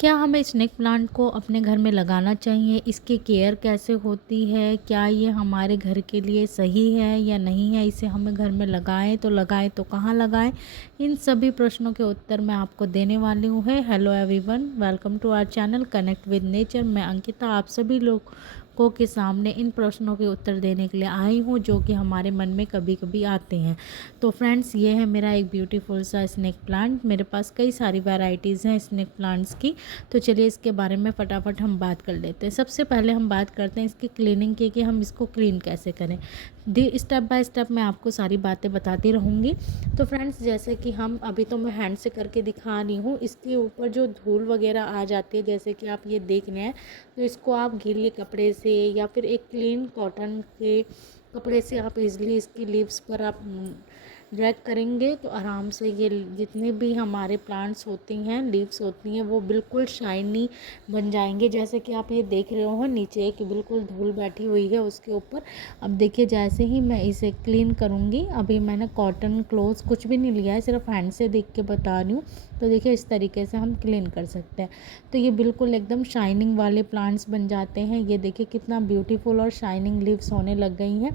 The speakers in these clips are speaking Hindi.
क्या हमें स्नेक प्लांट को अपने घर में लगाना चाहिए? इसकी केयर कैसे होती है? क्या ये हमारे घर के लिए सही है या नहीं है? इसे हमें घर में लगाएँ तो कहाँ लगाएँ? इन सभी प्रश्नों के उत्तर मैं आपको देने वाली हूँ। Hello everyone, welcome to our channel connect with nature. मैं अंकिता आप सभी लोगों के सामने इन प्रश्नों के उत्तर देने के लिए आई हूँ जो कि हमारे मन में कभी-कभी आते हैं। तो फ्रेंड्स, ये है मेरा एक ब्यूटीफुल सा स्नेक प्लांट। मेरे पास कई सारी वैराइटीज़ हैं स्नेक प्लांट्स की। तो चलिए इसके बारे में फटाफट हम बात कर लेते हैं। सबसे पहले हम बात करते हैं इसकी क्लीनिंग की कि हम इसको क्लीन कैसे करें। स्टेप बाय स्टेप मैं आपको सारी बातें बताती रहूँगी। तो फ्रेंड्स, जैसे कि हम अभी तो मैं हैंड से करके दिखा रही हूँ, इसके ऊपर जो धूल वगैरह आ जाती है जैसे कि आप ये देख रहे हैं, तो इसको आप गीले कपड़े से या फिर एक क्लीन कॉटन के कपड़े से आप इजीली इसकी लीव्स पर आप ड्रैग करेंगे तो आराम से ये जितने भी हमारे प्लांट्स होती हैं, लीव्स होती हैं, वो बिल्कुल शाइनी बन जाएंगे। जैसे कि आप ये देख रहे हो नीचे कि बिल्कुल धूल बैठी हुई है उसके ऊपर। अब देखिए, जैसे ही मैं इसे क्लीन करूँगी, अभी मैंने कॉटन क्लोथ्स कुछ भी नहीं लिया है, सिर्फ हैंड से देख के बता रही हूँ। तो देखिए इस तरीके से हम क्लीन कर सकते हैं। तो ये बिल्कुल एकदम शाइनिंग वाले प्लांट्स बन जाते हैं। ये देखिए कितना ब्यूटीफुल और शाइनिंग लीव्स होने लग गई हैं।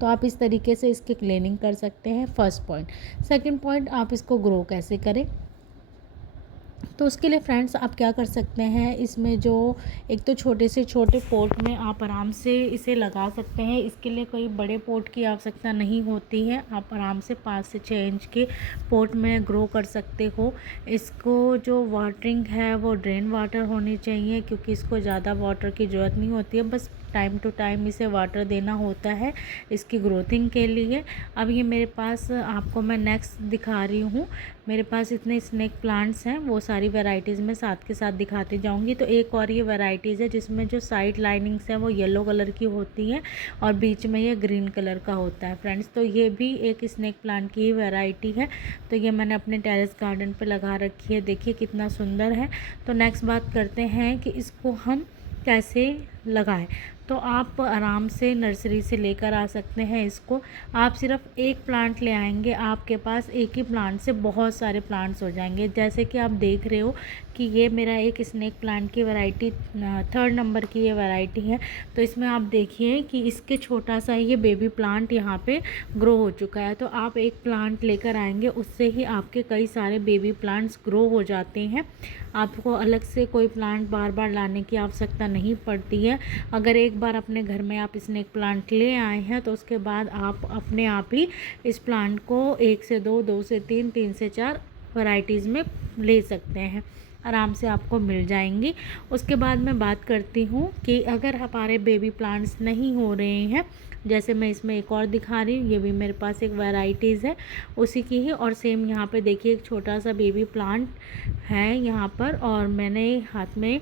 तो आप इस तरीके से इसकी क्लीनिंग कर सकते हैं, फर्स्ट पॉइंट। सेकंड पॉइंट, आप इसको ग्रो कैसे करें। तो उसके लिए फ्रेंड्स आप क्या कर सकते हैं, इसमें जो एक तो छोटे से छोटे पॉट में आप आराम से इसे लगा सकते हैं। इसके लिए कोई बड़े पॉट की आवश्यकता नहीं होती है। आप आराम से 5 से 6 इंच के पॉट में ग्रो कर सकते हो। इसको जो वाटरिंग है वो ड्रेन वाटर होनी चाहिए, क्योंकि इसको ज़्यादा वाटर की ज़रूरत नहीं होती है, बस टाइम टू टाइम इसे वाटर देना होता है इसकी ग्रोथिंग के लिए। अब ये मेरे पास आपको मैं नेक्स्ट दिखा रही हूँ। मेरे पास इतने स्नेक प्लांट्स हैं, वो सारी वैराइटीज़ में साथ के साथ दिखाती जाऊंगी। तो एक और ये वैराइटीज़ है जिसमें जो साइड लाइनिंग्स हैं वो येलो कलर की होती हैं और बीच में ये ग्रीन कलर का होता है फ्रेंड्स। तो ये भी एक स्नेक प्लांट की ही वैरायटी है। तो ये मैंने अपने टेरेस गार्डन पे लगा रखी है, देखिए कितना सुंदर है। तो नेक्स्ट बात करते हैं कि इसको हम कैसे लगाएं। तो आप आराम से नर्सरी से लेकर आ सकते हैं इसको। आप सिर्फ एक प्लांट ले आएंगे, आपके पास एक ही प्लांट से बहुत सारे प्लांट्स हो जाएंगे। जैसे कि आप देख रहे हो कि ये मेरा एक स्नेक प्लांट की वैरायटी 3rd नंबर की ये वैरायटी है। तो इसमें आप देखिए कि इसके छोटा सा ये बेबी प्लांट यहाँ पे ग्रो हो चुका है। तो आप एक प्लांट लेकर आएंगे, उससे ही आपके कई सारे बेबी प्लांट्स ग्रो हो जाते हैं। आपको अलग से कोई प्लांट बार बार लाने की आवश्यकता नहीं पड़ती है। अगर एक बार अपने घर में आप स्नेक प्लांट ले आए हैं तो उसके बाद आप अपने आप ही इस प्लांट को 1 से 2, 2 से 3, 3 से 4 वैरायटीज़ में ले सकते हैं, आराम से आपको मिल जाएंगी। उसके बाद मैं बात करती हूँ कि अगर हमारे बेबी प्लांट्स नहीं हो रहे हैं, जैसे मैं इसमें एक और दिखा रही हूँ, ये भी मेरे पास एक वैराइटीज़ है उसी की ही। और सेम यहाँ पे देखिए एक छोटा सा बेबी प्लांट है यहाँ पर, और मैंने हाथ में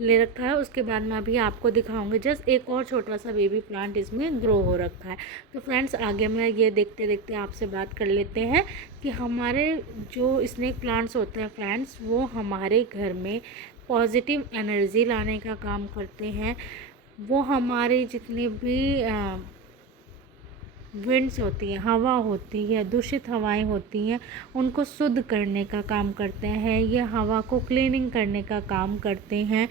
ले रखा है। उसके बाद मैं अभी आपको दिखाऊंगी जस्ट एक और छोटा सा बेबी प्लांट इसमें ग्रो हो रखा है। तो फ्रेंड्स, आगे मैं ये देखते देखते आपसे बात कर लेते हैं कि हमारे जो स्नेक प्लांट्स होते हैं फ्रेंड्स, वो हमारे घर में पॉजिटिव एनर्जी लाने का काम करते हैं। वो हमारे जितने भी विंड्स होती हैं, हवा होती है, दूषित हवाएं होती हैं, उनको शुद्ध करने का काम करते हैं। ये हवा को क्लीनिंग करने का काम करते हैं,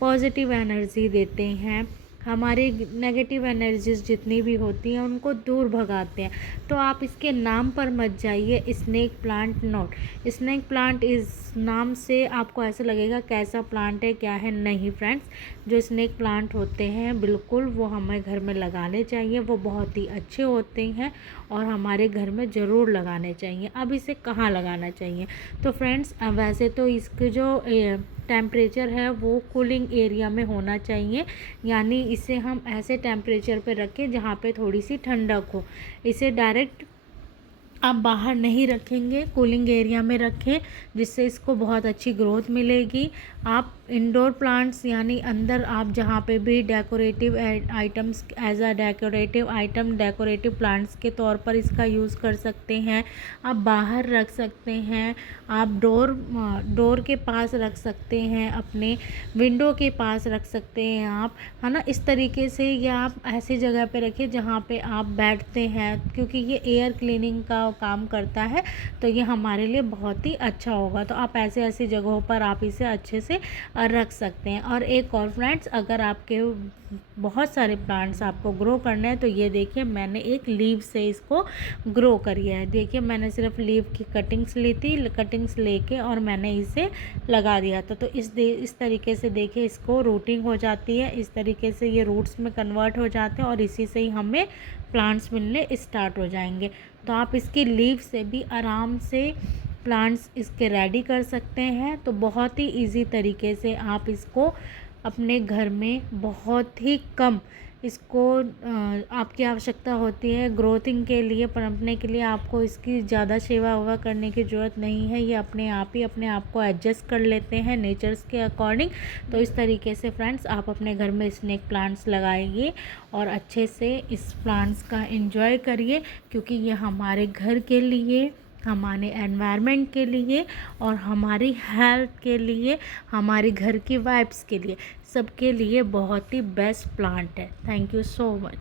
पॉजिटिव एनर्जी देते हैं, हमारी नेगेटिव एनर्जीज जितनी भी होती हैं उनको दूर भगाते हैं। तो आप इसके नाम पर मत जाइए, snake plant not. Snake plant इस नाम से आपको ऐसा लगेगा कैसा प्लांट है, क्या है। नहीं फ्रेंड्स, जो स्नेक प्लांट होते हैं बिल्कुल वो हमें घर में लगाने चाहिए, वो बहुत ही अच्छे होते हैं और हमारे घर में ज़रूर लगाने चाहिए। अब इसे कहाँ लगाना चाहिए, तो फ्रेंड्स वैसे तो इसके जो टेम्परेचर है वो कूलिंग एरिया में होना चाहिए, यानी इसे हम ऐसे टेम्परेचर पे रखें जहाँ पे थोड़ी सी ठंडक हो। इसे डायरेक्ट आप बाहर नहीं रखेंगे, कूलिंग एरिया में रखें, जिससे इसको बहुत अच्छी ग्रोथ मिलेगी। आप इंडोर प्लांट्स यानी अंदर आप जहाँ पे भी decorative items as a decorative item, decorative plants के तौर पर इसका यूज़ कर सकते हैं। आप बाहर रख सकते हैं, आप डोर के पास रख सकते हैं, अपने विंडो के पास रख सकते हैं आप, है ना। इस तरीके से या आप ऐसी जगह पे रखिए जहाँ पे आप बैठते हैं, क्योंकि ये एयर क्लीनिंग का काम करता है, तो ये हमारे लिए बहुत ही अच्छा होगा। तो आप ऐसे ऐसी जगहों पर आप इसे अच्छे से रख सकते हैं। और एक और फ्रेंड्स, अगर आपके बहुत सारे प्लांट्स आपको ग्रो करने हैं तो ये देखिए मैंने एक लीव से इसको ग्रो करी है। देखिए मैंने सिर्फ लीव की कटिंग्स ली थी, कटिंग्स लेके और मैंने इसे लगा दिया था। तो इस तरीके से देखिए इसको रूटिंग हो जाती है, इस तरीके से ये रूट्स में कन्वर्ट हो जाते हैं और इसी से ही हमें प्लांट्स मिलने स्टार्ट हो जाएंगे। तो आप इसकी लीव से भी आराम से प्लांट्स इसके रेडी कर सकते हैं। तो बहुत ही इजी तरीके से आप इसको अपने घर में बहुत ही कम इसको आपकी आवश्यकता होती है ग्रोथिंग के लिए, पनपने के लिए आपको इसकी ज़्यादा सेवा वेवा करने की ज़रूरत नहीं है। ये अपने आप को एडजस्ट कर लेते हैं नेचर्स के अकॉर्डिंग। तो इस तरीके से फ्रेंड्स आप अपने घर में स्नेक प्लांट्स लगाइए और अच्छे से इस प्लांट्स का एंजॉय करिए, क्योंकि ये हमारे घर के लिए, हमारे एनवायरनमेंट के लिए और हमारी हेल्थ के लिए, हमारे घर की वाइब्स के लिए, सबके लिए बहुत ही बेस्ट प्लांट है। Thank you so much.